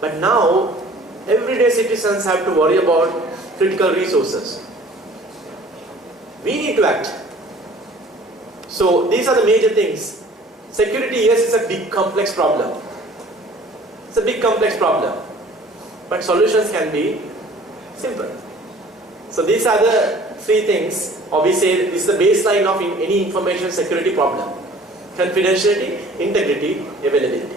But now, everyday citizens have to worry about critical resources. We need to act. So these are the major things. Security, yes, is a big complex problem. It's a big complex problem. But solutions can be simple. So these are the three things, or we say this is the baseline of any information security problem. Confidentiality, integrity, availability.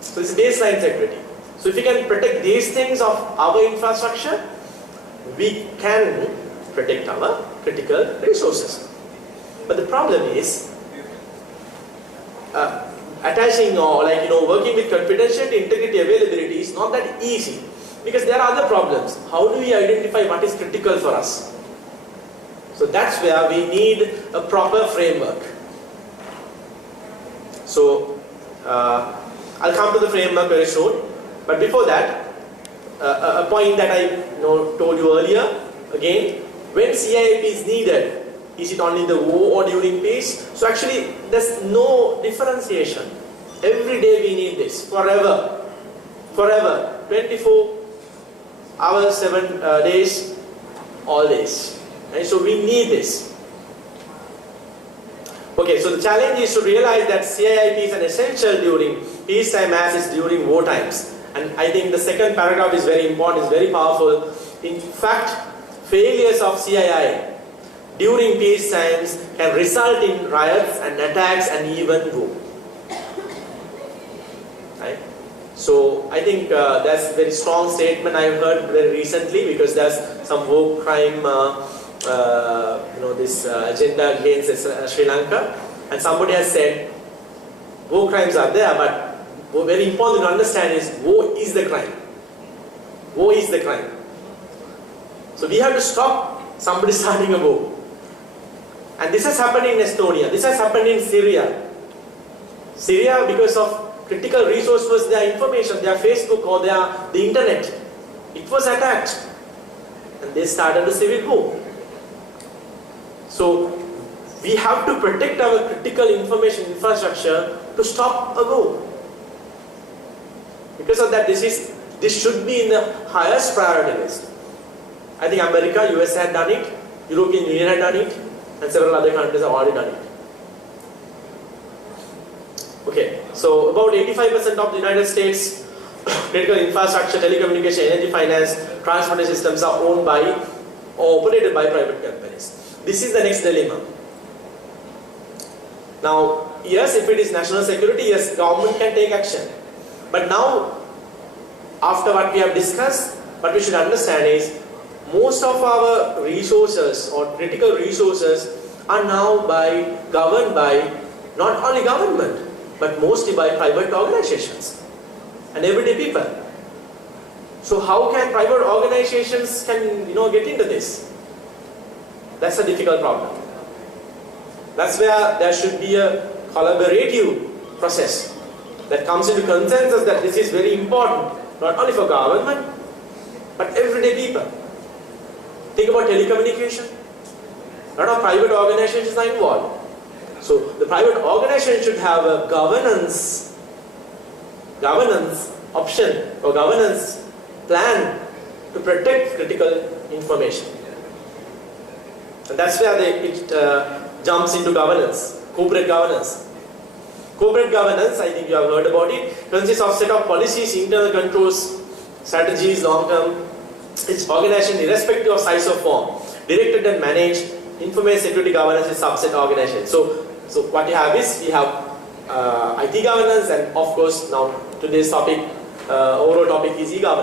So this is baseline security. So if we can protect these things of our infrastructure, we can protect our critical resources. But the problem is attaching or working with confidentiality, integrity, availability is not that easy, because there are other problems. How do we identify what is critical for us? So that's where we need a proper framework. So I'll come to the framework very soon. But before that, a point that I told you earlier, again, when CIP is needed, is it only in the war or during peace? So actually, there's no differentiation. Every day we need this, forever. Forever. 24 hours, 7 days, all days. Right? So we need this. Okay, so the challenge is to realize that CIP is an essential during peacetime as is during war times. And I think the second paragraph is very important, is very powerful. In fact, failures of CII during peace times can result in riots and attacks and even war. Right? So I think that's a very strong statement I heard very recently, because there's some war crime, this agenda against Sri Lanka, and somebody has said war crimes are there, but what very important to understand is war is the crime. War is the crime. So we have to stop somebody starting a war. And this has happened in Estonia. This has happened in Syria. Syria, because of critical resource was their information, their Facebook or the internet. It was attacked. And they started a civil war. So we have to protect our critical information infrastructure to stop a war. Because of that, this should be in the highest priority list. I think America, US had done it, European Union had done it, and several other countries have already done it. Okay, so about 85% of the United States critical infrastructure, telecommunication, energy, finance, transportation systems are owned by or operated by private companies. This is the next dilemma. Now, yes, if it is national security, yes, government can take action. But now, after what we have discussed, what we should understand is most of our resources or critical resources are now governed by not only government, but mostly by private organizations and everyday people. So how can private organizations get into this? That's a difficult problem. That's where there should be a collaborative process that comes into consensus that this is very important, not only for government, but everyday people. Think about telecommunication. A lot of private organizations are involved. So the private organization should have a governance option or governance plan to protect critical information. And that's where it jumps into governance, corporate governance. Corporate governance, I think you have heard about it, consists of set of policies, internal controls, strategies, long-term. It's organization irrespective of size or form. Directed and managed, information security governance is subset organization. So what you have is, we have IT governance, and of course now today's topic, overall topic is e-governance.